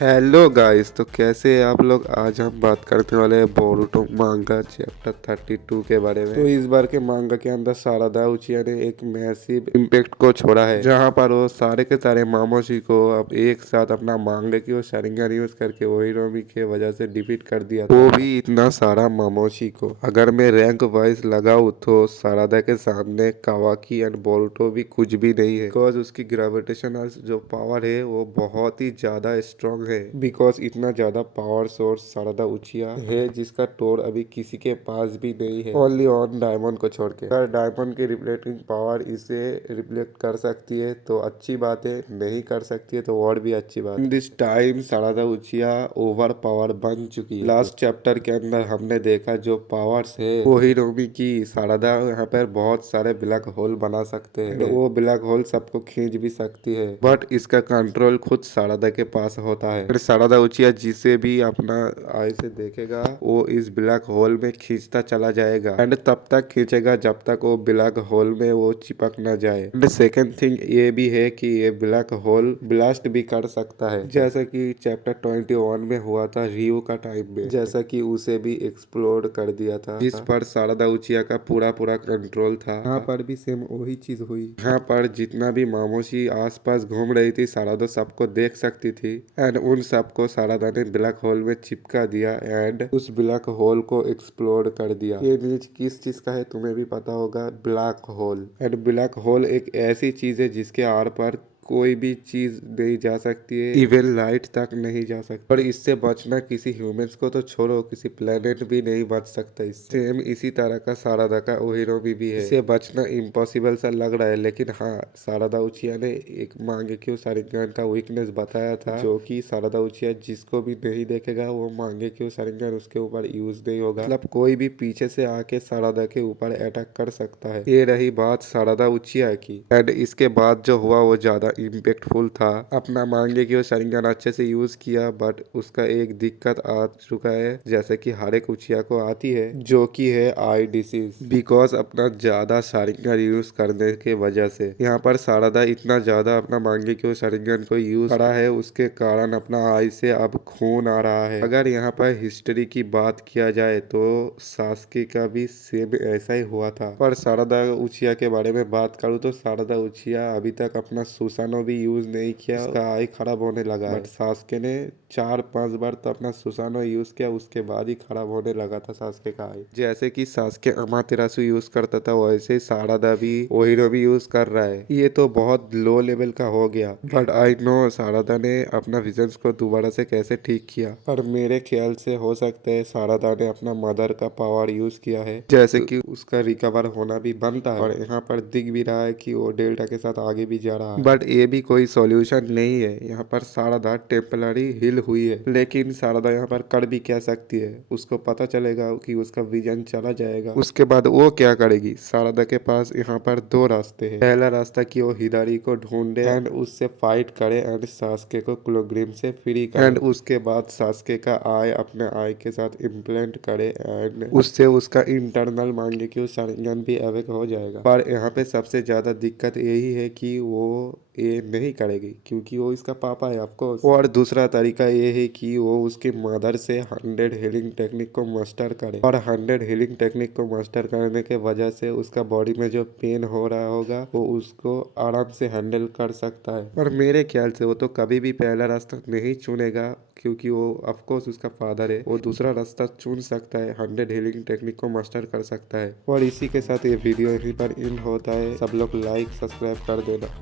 Hello guys, तो कैसे हैं आप लोग। आज हम बात करने वाले हैं बोरुतो मांगा चैप्टर 32 के बारे में। तो इस बार के मांगा के अंदर सारादा उचिया ने एक मैसिव इम्पैक्ट को छोड़ा है, जहां पर वो सारे के सारे मामोशी को अब एक साथ अपना मांगा की वो sharingan यूज करके ओहिरोमी के वजह से डिफीट कर दिया था। वो भी इतना सारा मामोशी को। अगर मैं रैंक वाइज लगाऊं तो सारादा के सामने कावाकी एंड बोरुतो भी कुछ भी नहीं है, बिकॉज उसकी ग्रेविटेशनल जो पावर है वो बहुत ही ज्यादा स्ट्रांग है। बिकॉज इतना ज्यादा पावर सोर्स सारादा उचिया है जिसका तोड़ अभी किसी के पास भी नहीं है, ओनली ऑन डायमंड को छोड़ के। अगर डायमंड की रिफ्लेक्टिंग पावर इसे रिफ्लेक्ट कर सकती है तो अच्छी बात है, नहीं कर सकती है तो और भी अच्छी बात है। This time Sarada Uchiha overpower बन चुकी है। लास्ट चैप्टर के अंदर हमने देखा जो पावर्स है वो हिरोमी की, सारादा यहाँ पर बहुत सारे ब्लैक होल बना सकते हैं। वो ब्लैक होल सबको खींच भी सकती है, बट इसका कंट्रोल खुद सारादा के पास होता है। फिर सारादा उचिया जिसे भी अपना आई से देखेगा वो इस ब्लैक होल में खींचता चला जाएगा, एंड तब तक खींचेगा जब तक वो ब्लैक होल में वो चिपक न जाए। एंड सेकेंड थिंग ये भी है कि ये ब्लैक होल ब्लास्ट भी कर सकता है, जैसा कि चैप्टर 21 में हुआ था रियो का टाइम में, जैसा कि उसे भी एक्सप्लोड कर दिया था, जिस पर सारादा उचिया का पूरा पूरा कंट्रोल था। यहाँ पर भी सेम वही चीज हुई। यहाँ पर जितना भी मामोशी आसपास घूम रही थी सारादा सबको देख सकती थी, एंड उन सबको सारादा ने ब्लैक होल में चिपका दिया एंड उस ब्लैक होल को एक्सप्लोड कर दिया। ये न्यूज किस चीज का है तुम्हें भी पता होगा, black hole. And black hole एक ऐसी चीज है जिसके आर पार कोई भी चीज नहीं जा सकती है, इवन लाइट तक नहीं जा सकती। और इससे बचना किसी ह्यूमंस को तो छोड़ो, किसी प्लेनेट भी नहीं बच सकता इससे। सेम इसी तरह का सारादा का ओहिरोमी भी है। इससे बचना इम्पॉसिबल सा लग रहा है, लेकिन हाँ, सारादा उचिया ने एक मांगेक्यू शारिंगन का वीकनेस बताया था, जो कि सारादा उचिया जिसको भी नहीं देखेगा वो मांगेक्यू शारिंगन उसके ऊपर यूज नहीं होगा। मतलब कोई भी पीछे से आके सारादा के ऊपर अटैक कर सकता है। ये रही बात सारादा उचिया की। एंड इसके बाद जो हुआ वो ज्यादा इम्पैक्टफुल था। अपना मांगेक्यू शारिंगन अच्छे से यूज किया, बट उसका एक दिक्कत आ चुका है, जैसे कि हर एक उचिया को आती है, जो कि है आई डिसीज। बिकॉज अपना ज्यादा शारिंगन यूज करने के वजह से यहाँ पर सारादा इतना ज्यादा अपना मांगेक्यू शारिंगन को यूज करा है, उसके कारण अपना आई से अब खून आ रहा है। अगर यहाँ पर हिस्ट्री की बात किया जाए तो सास्के का भी सेम ऐसा ही हुआ था। पर सारादा उचिया के बारे में बात करूँ तो सारादा उचिया अभी तक अपना सुसानो भी यूज नहीं किया, उसका आई खराब होने लगा। बट सास्के ने 4-5 बार तो अपना सुसानो यूज किया, उसके बाद ही खराब होने लगा था सास्के का आई। जैसे कि सास्के अमातेरासु यूज करता था वैसे ही सारादा भी ओहिरो भी यूज कर रहा है। ये तो बहुत लो लेवल का हो गया, बट आई नो सारादा ने अपना विजन्स को दोबारा से कैसे ठीक किया। पर मेरे ख्याल से हो सकता है सारादा ने अपना मदर का पावर यूज किया है, जैसे कि उसका रिकवर होना भी बनता है। और यहाँ पर दिख भी रहा है कि वो डेल्टा के साथ आगे भी जा रहा है, बट ये भी कोई सॉल्यूशन नहीं है। यहाँ पर सारादा टेम्पलरी हिल हुई है, लेकिन सारादा यहाँ पर कर भी क्या सकती है, उसको पता चलेगा कि उसका विजन चला जाएगा, उसके बाद वो क्या करेगी। सारादा के पास यहाँ पर दो रास्ते हैं। पहला रास्ता कि वो हिदारी को ढूंढे एंड उससे फाइट करे एंड सास्के को क्लोग्रिम से फ्री करे, एंड उसके बाद सास्के का आई अपने आई के साथ इम्प्लेंट करे एंड उससे उसका इंटरनल मांगेक्यू शारिंगन भी अवेक हो जाएगा। पर यहाँ पे सबसे ज्यादा दिक्कत यही है कि वो ये नहीं करेगी क्योंकि वो इसका पापा है ऑफकोर्स। और दूसरा तरीका ये है कि वो उसकी मदर से 100 हीलिंग टेक्निक को मास्टर करे, और 100 हीलिंग टेक्निक को मास्टर करने के वजह से उसका बॉडी में जो पेन हो रहा होगा वो उसको आराम से हैंडल कर सकता है। और मेरे ख्याल से वो तो कभी भी पहला रास्ता नहीं चुनेगा, क्योंकि वो ऑफकोर्स उसका फादर है। वो दूसरा रास्ता चुन सकता है, 100 हीलिंग टेक्निक को मास्टर कर सकता है। और इसी के साथ ये वीडियो यहीं पर एंड होता है। सब लोग लाइक सब्सक्राइब कर देना।